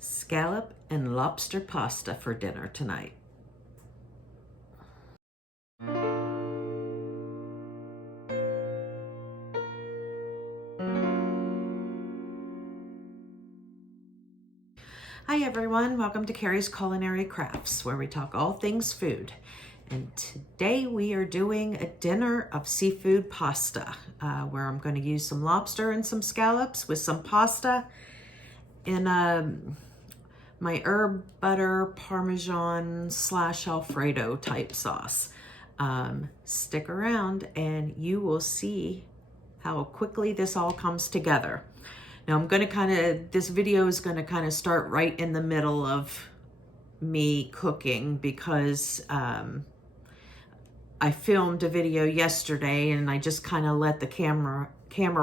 scallop and lobster pasta for dinner tonight. Hi everyone, welcome to Carrie's Culinary Crafts, where we talk all things food. And today we are doing a dinner of seafood pasta, where I'm going to use some lobster and some scallops with some pasta in my herb butter Parmesan / Alfredo type sauce. Stick around and you will see how quickly this all comes together. Now I'm going to this video is going to start right in the middle of me cooking because I filmed a video yesterday and I just let the camera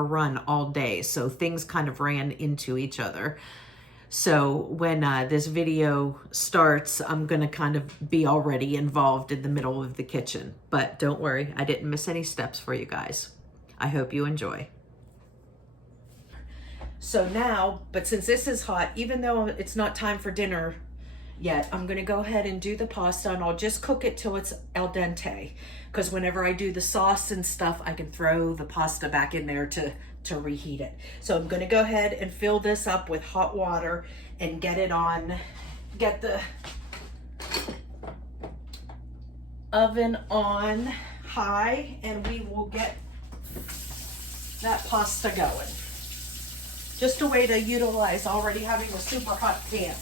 run all day. So things kind of ran into each other. So when this video starts, I'm going to be already involved in the middle of the kitchen. But don't worry, I didn't miss any steps for you guys. I hope you enjoy. So now, but since this is hot, even though it's not time for dinner yet, I'm going to go ahead and do the pasta, and I'll just cook it till it's al dente. Because whenever I do the sauce and stuff, I can throw the pasta back in there to reheat it. So I'm going to go ahead and fill this up with hot water and get the oven on high, and we will get that pasta going. Just a way to utilize already having a super hot pan.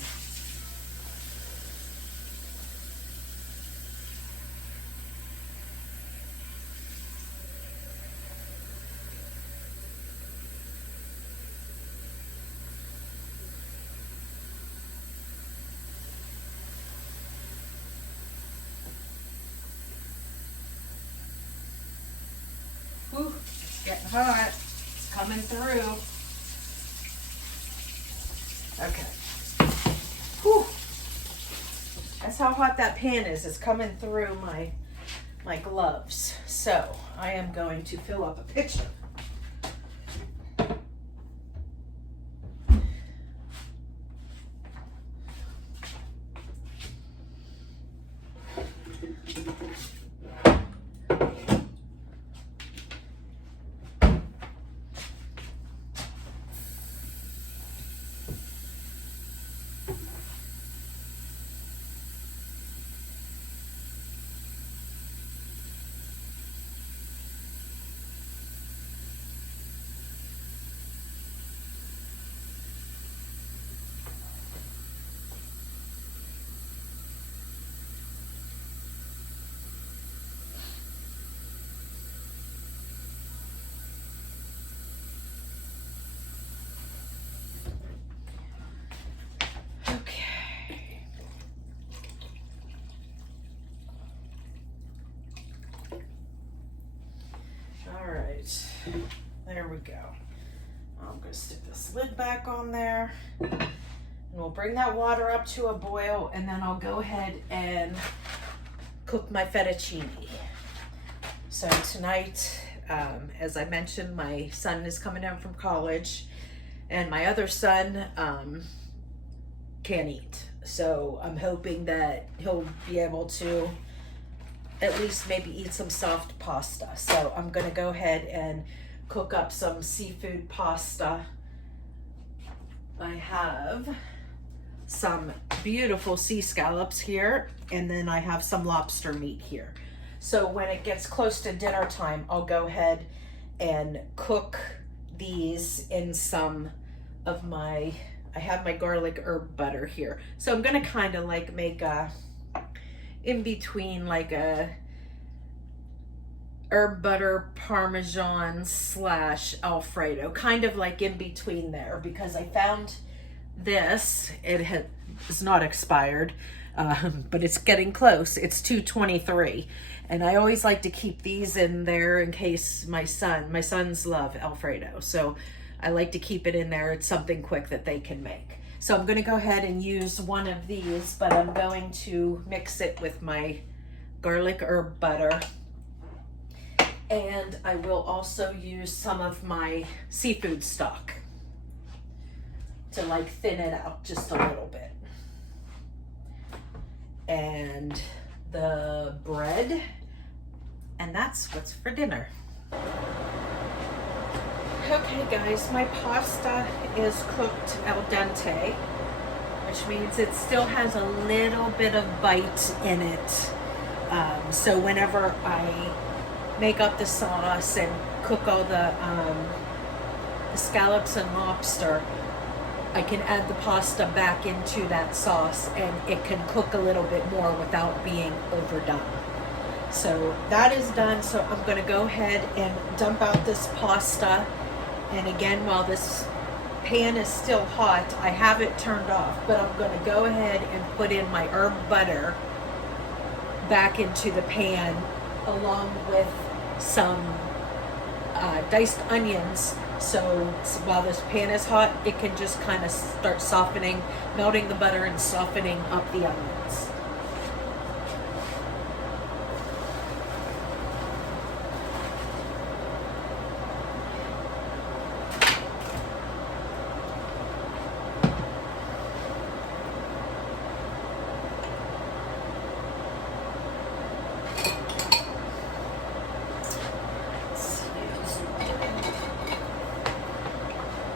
Whew, it's getting hot. It's coming through. Okay. Whew. That's how hot that pan is. It's coming through my gloves. So I am going to fill up a pitcher. There we go. I'm going to stick this lid back on there, and we'll bring that water up to a boil, and then I'll go ahead and cook my fettuccine. So tonight, as I mentioned, my son is coming down from college, and my other son can't eat. So I'm hoping that he'll be able to at least maybe eat some soft pasta. So I'm going to go ahead and cook up some seafood pasta. I have some beautiful sea scallops here, and then I have some lobster meat here. So when it gets close to dinner time, I'll go ahead and cook these in some of I have my garlic herb butter here. So I'm going to make a in between a herb butter Parmesan / Alfredo, in between there, because I found this. It's not expired, but it's getting close. It's 2/23, and I always like to keep these in there in case my sons love Alfredo, so I like to keep it in there. It's something quick that they can make. So I'm going to go ahead and use one of these, but I'm going to mix it with my garlic herb butter. And I will also use some of my seafood stock to like thin it out just a little bit. And the bread, and that's what's for dinner. Okay guys, my pasta is cooked al dente, which means it still has a little bit of bite in it. So whenever I make up the sauce and cook all the scallops and lobster, I can add the pasta back into that sauce and it can cook a little bit more without being overdone. So that is done. So I'm going to go ahead and dump out this pasta. And again, while this pan is still hot, I have it turned off, but I'm going to go ahead and put in my herb butter back into the pan along with some diced onions. So while this pan is hot, it can just kind of start softening, melting the butter and softening up the onions.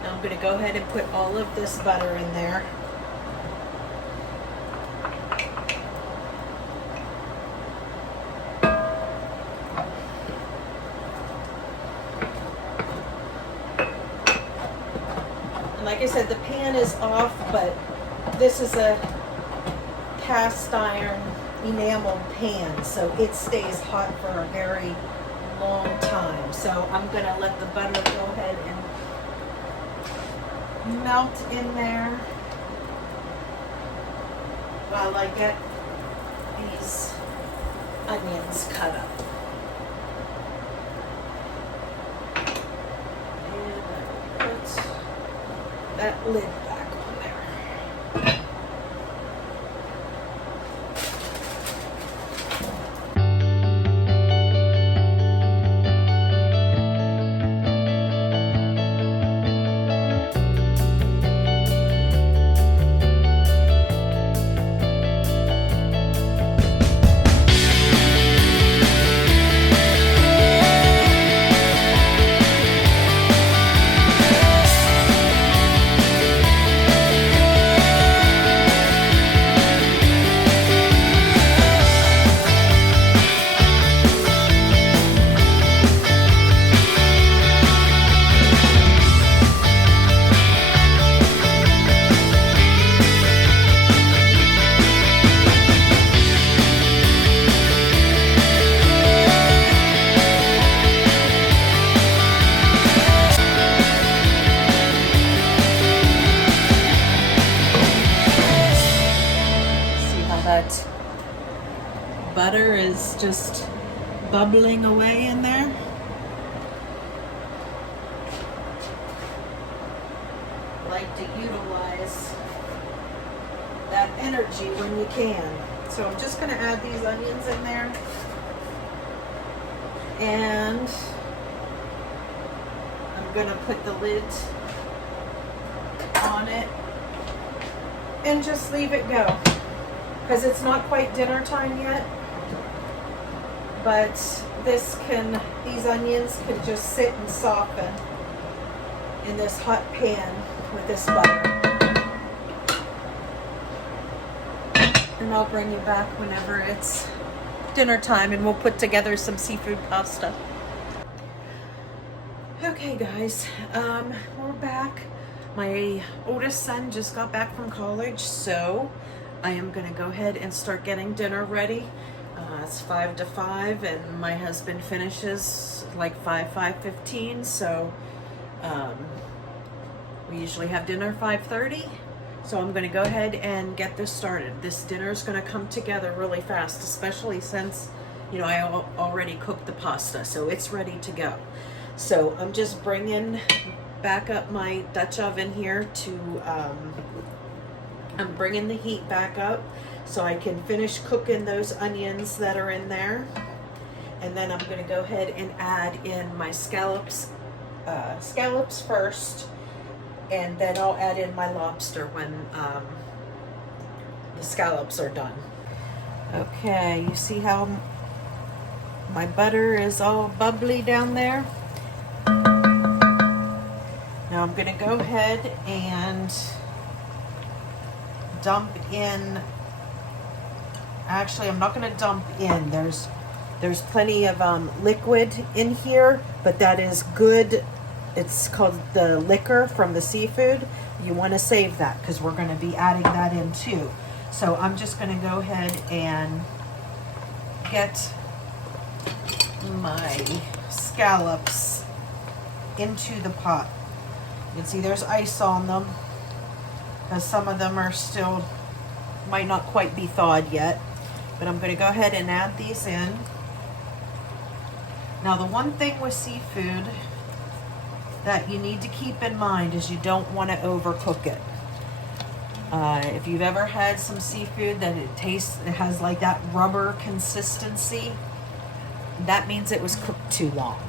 I'm going to go ahead and put all of this butter in there. And like I said, the pan is off, but this is a cast iron enameled pan, so it stays hot for a very long time. So I'm going to let the butter go ahead and melt in there while I get these onions cut up. And I will put that lid back on there. Butter is just bubbling away in there. Like to utilize that energy when you can. So I'm just going to add these onions in there. And I'm going to put the lid on it and just leave it go. Because it's not quite dinner time yet. But these onions can just sit and soften in this hot pan with this butter. And I'll bring you back whenever it's dinner time and we'll put together some seafood pasta. Okay guys, we're back. My oldest son just got back from college, so I am gonna go ahead and start getting dinner ready. It's 5 to 5 and my husband finishes like 5:15, so we usually have dinner 5:30. So I'm gonna go ahead and get this started. This dinner is gonna come together really fast, especially since, you know, I already cooked the pasta, so it's ready to go. So I'm just bringing back up my Dutch oven here to, I'm bringing the heat back up so I can finish cooking those onions that are in there. And then I'm gonna go ahead and add in my scallops first. and then I'll add in my lobster when the scallops are done. Okay, you see how my butter is all bubbly down there? Now I'm gonna go ahead and dump in, actually I'm not gonna dump in, there's plenty of liquid in here, but that is good. It's called the liquor from the seafood. You want to save that because we're going to be adding that in too. So I'm just going to go ahead and get my scallops into the pot. You can see there's ice on them because some of them are still, might not quite be thawed yet. But I'm going to go ahead and add these in. Now the one thing with seafood that you need to keep in mind is you don't want to overcook it. If you've ever had some seafood that it has like that rubber consistency, that means it was cooked too long.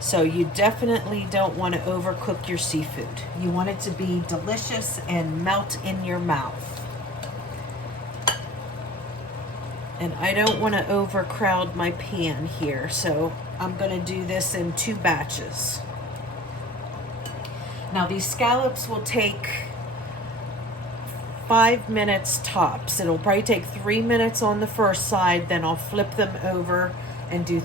So you definitely don't want to overcook your seafood. You want it to be delicious and melt in your mouth. And I don't want to overcrowd my pan here, so I'm going to do this in 2 batches. Now these scallops will take 5 minutes tops. It'll probably take 3 minutes on the first side, then I'll flip them over and do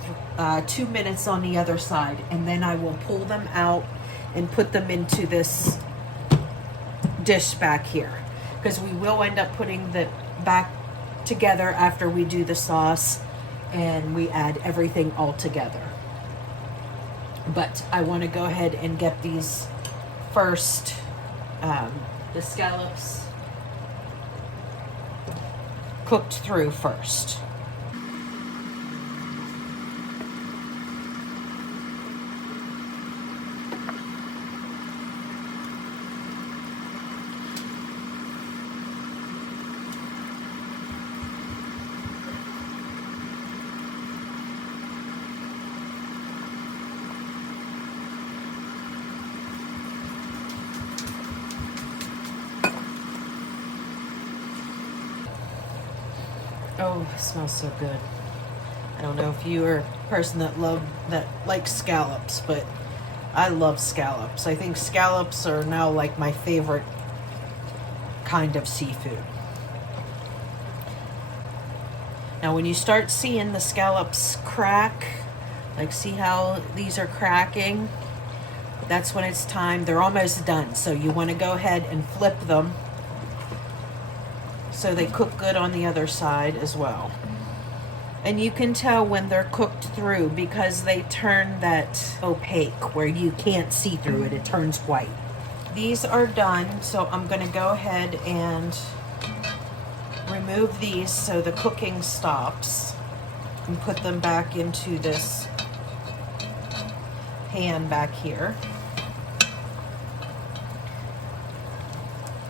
2 minutes on the other side, and then I will pull them out and put them into this dish back here, because we will end up putting the back together after we do the sauce and we add everything all together. But I want to go ahead and get these first, the scallops cooked through first. Oh, it smells so good. I don't know if you're a person that likes scallops, but I love scallops. I think scallops are now like my favorite kind of seafood. Now when you start seeing the scallops crack, like see how these are cracking, that's when it's time. They're almost done. So you want to go ahead and flip them so they cook good on the other side as well. And you can tell when they're cooked through because they turn that opaque where you can't see through it. It turns white. These are done, so I'm going to go ahead and remove these so the cooking stops and put them back into this pan back here.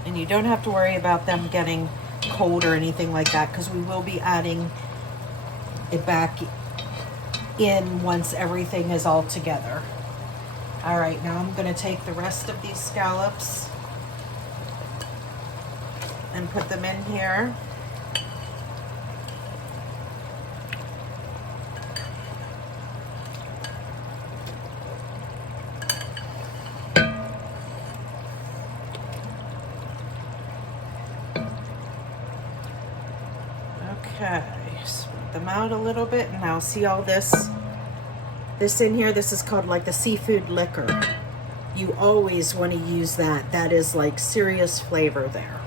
And you don't have to worry about them getting cold or anything like that because we will be adding it back in once everything is all together. All right, now I'm going to take the rest of these scallops and put them in here. Okay, spread them out a little bit, and now see all this in here. This is called like the seafood liquor. You always want to use that. That is like serious flavor there.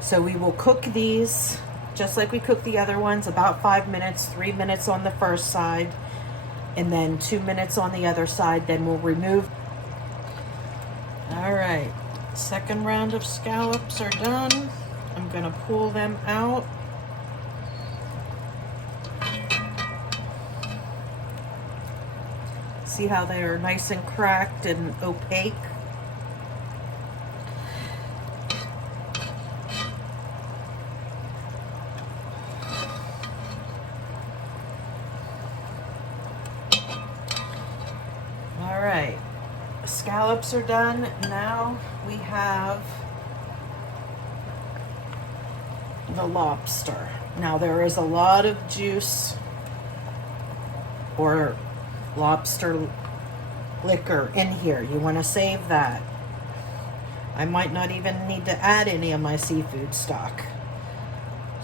So we will cook these just like we cooked the other ones, about 5 minutes, 3 minutes on the first side, and then 2 minutes on the other side. Then we'll remove. All right, second round of scallops are done. I'm gonna pull them out. See how they are nice and cracked and opaque? scallops are done. Now we have the lobster. Now there is a lot of juice or lobster liquor in here. You want to save that. I might not even need to add any of my seafood stock.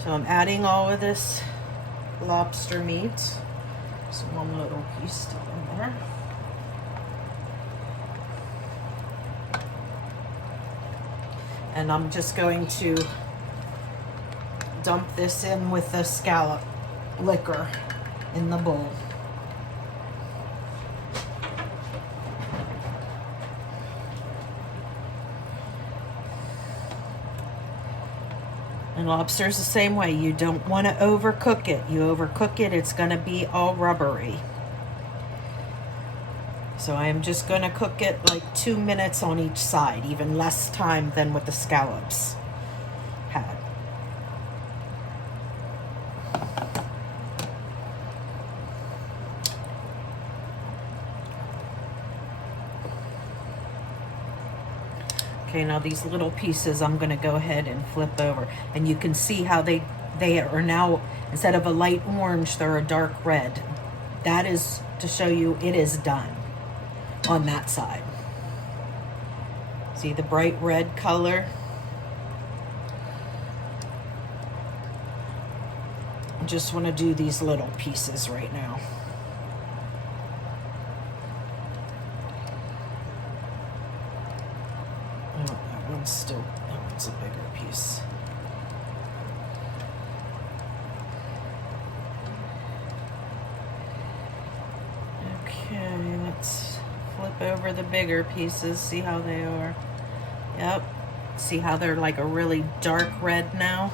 So I'm adding all of this lobster meat. Just one little piece still in there. And I'm just going to dump this in with the scallop liquor in the bowl. And lobster's the same way. You don't want to overcook it. You overcook it, it's going to be all rubbery. So I am just going to cook it like 2 minutes on each side, even less time than what the scallops had. Okay, now these little pieces I'm going to go ahead and flip over. And you can see how they are now, instead of a light orange, they're a dark red. That is to show you it is done on that side. See the bright red color? I just want to do these little pieces right now. That one's a bigger piece. Okay, let's flip over the bigger pieces, see how they are. Yep, see how they're like a really dark red now?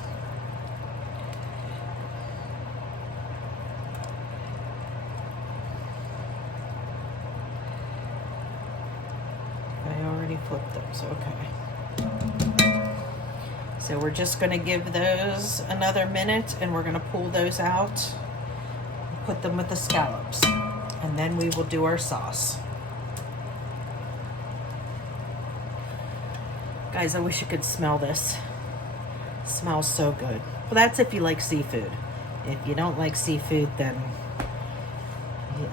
I already flipped those, okay. So we're just going to give those another minute and we're going to pull those out, put them with the scallops, and then we will do our sauce. Guys, I wish you could smell this. It smells so good. Well, that's if you like seafood. If you don't like seafood, then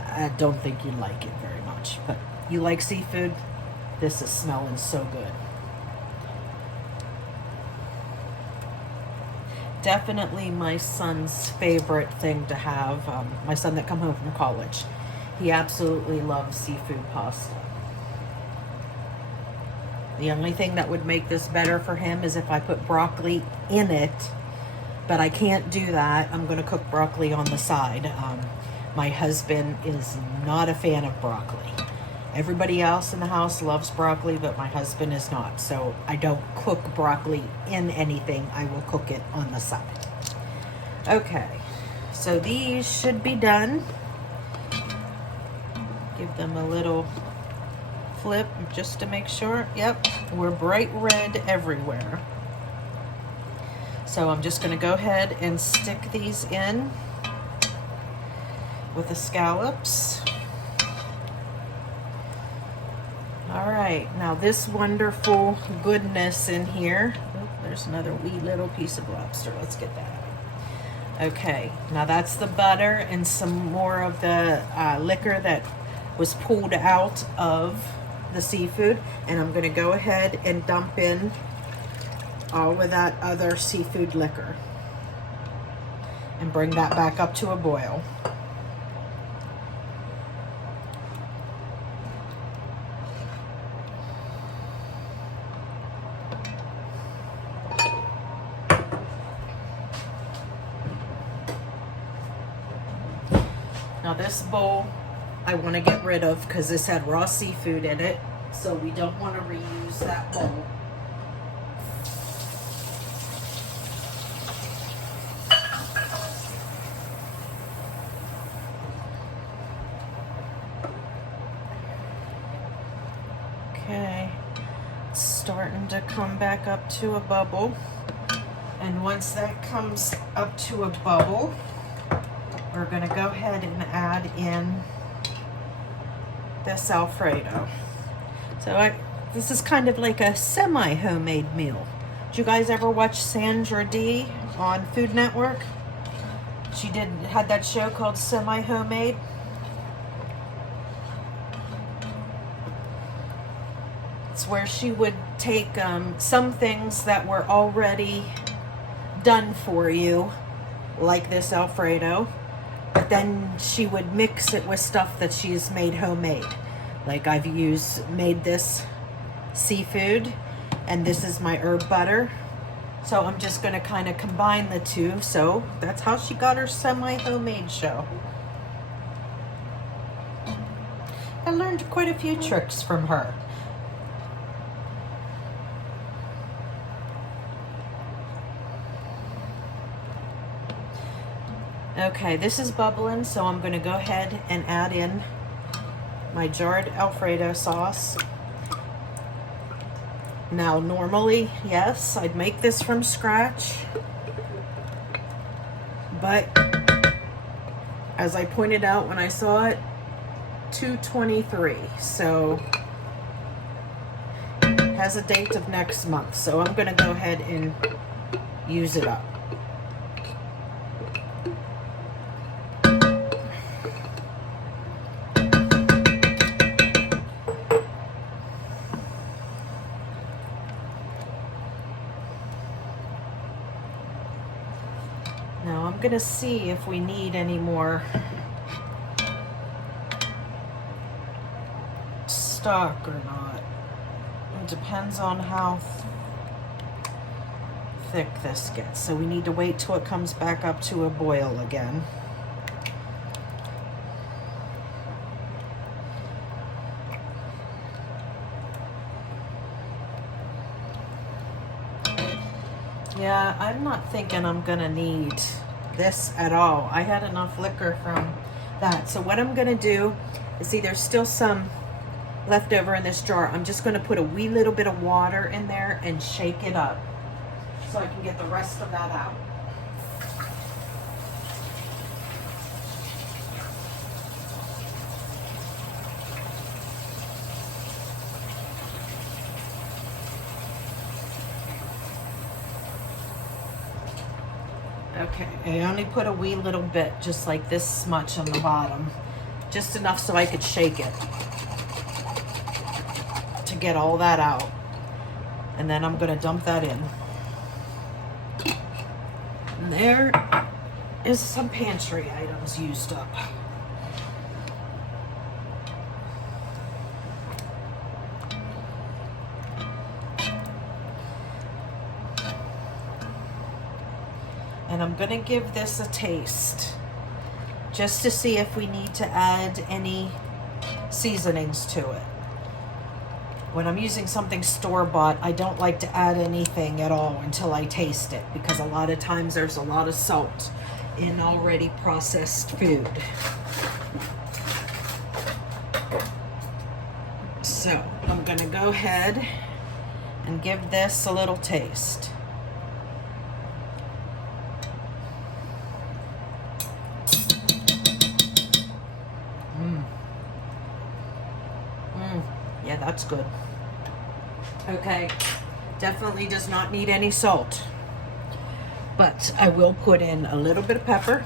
I don't think you like it very much. But you like seafood, this is smelling so good. Definitely my son's favorite thing to have. My son that come home from college, he absolutely loves seafood pasta. The only thing that would make this better for him is if I put broccoli in it, but I can't do that. I'm going to cook broccoli on the side. My husband is not a fan of broccoli. Everybody else in the house loves broccoli, but my husband is not. So I don't cook broccoli in anything. I will cook it on the side. Okay, so these should be done. Give them a little flip just to make sure. Yep, we're bright red everywhere. So I'm just going to go ahead and stick these in with the scallops. All right, now this wonderful goodness in here. Oh, there's another wee little piece of lobster. Let's get that. Okay, now that's the butter and some more of the liquor that was pulled out of the seafood. And I'm gonna go ahead and dump in all of that other seafood liquor and bring that back up to a boil. Now this bowl I want to get rid of because this had raw seafood in it, so we don't want to reuse that bowl. Okay, it's starting to come back up to a bubble, and once that comes up to a bubble, we're going to go ahead and add in this Alfredo. This is kind of like a semi-homemade meal. Did you guys ever watch Sandra Dee on Food Network? She had that show called Semi-Homemade. It's where she would take some things that were already done for you, like this Alfredo, but then she would mix it with stuff that she's made homemade. Like I've made this seafood, and this is my herb butter. So I'm just gonna kind of combine the two. So that's how she got her semi-homemade show. I learned quite a few tricks from her. Okay, this is bubbling, so I'm gonna go ahead and add in my jarred Alfredo sauce. Now, normally, yes, I'd make this from scratch, but as I pointed out when I saw it, $2.23, so it has a date of next month, so I'm gonna go ahead and use it up. Now I'm gonna see if we need any more stock or not. It depends on how thick this gets. So we need to wait till it comes back up to a boil again. Yeah, I'm not thinking I'm gonna need this at all. I had enough liquor from that. So what I'm gonna do is, see, there's still some left over in this jar. I'm just gonna put a wee little bit of water in there and shake it up so I can get the rest of that out. Okay, I only put a wee little bit, just like this much on the bottom. Just enough so I could shake it to get all that out. And then I'm gonna dump that in. And there is some pantry items used up. And I'm gonna give this a taste just to see if we need to add any seasonings to it. When I'm using something store-bought, I don't like to add anything at all until I taste it, because a lot of times there's a lot of salt in already processed food. So I'm gonna go ahead and give this a little taste. Yeah, that's good. Okay, definitely does not need any salt, but I will put in a little bit of pepper.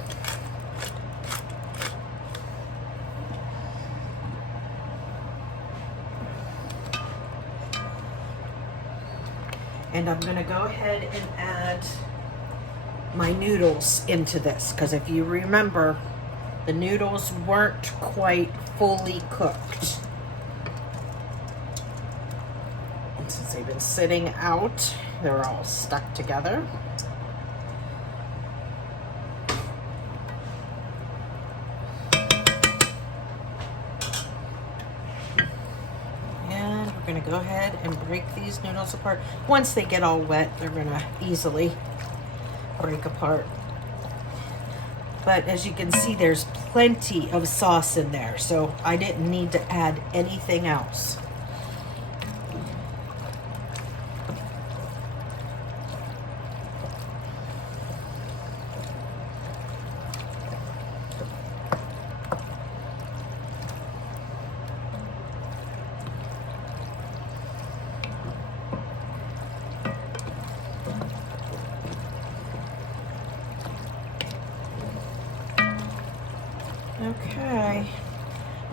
And I'm gonna go ahead and add my noodles into this, because if you remember, the noodles weren't quite fully cooked. Since they've been sitting out, they're all stuck together. And we're gonna go ahead and break these noodles apart. Once they get all wet, they're gonna easily break apart. But as you can see, there's plenty of sauce in there, so I didn't need to add anything else.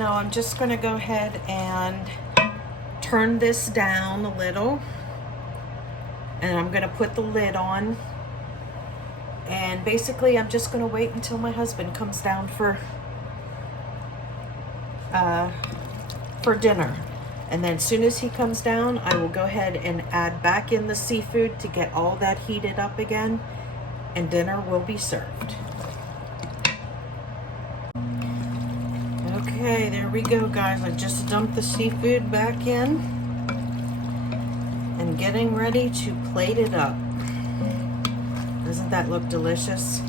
Now I'm just going to go ahead and turn this down a little, and I'm going to put the lid on, and basically I'm just going to wait until my husband comes down for dinner. And then as soon as he comes down, I will go ahead and add back in the seafood to get all that heated up again, and dinner will be served. Okay, there we go, guys. I just dumped the seafood back in and getting ready to plate it up. Doesn't that look delicious?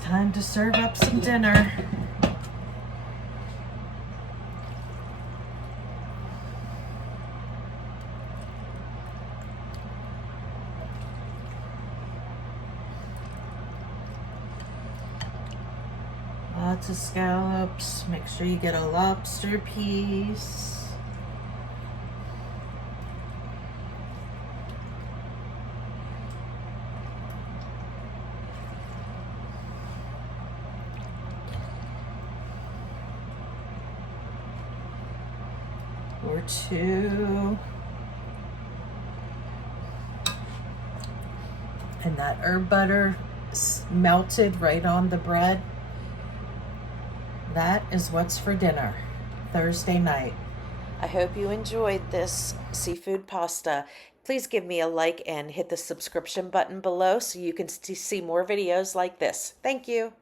Time to serve up some dinner. Lots of scallops. Make sure you get a lobster piece. Or two. And that herb butter melted right on the bread. That is what's for dinner Thursday night. I hope you enjoyed this seafood pasta. Please give me a like and hit the subscription button below so you can see more videos like this. Thank you.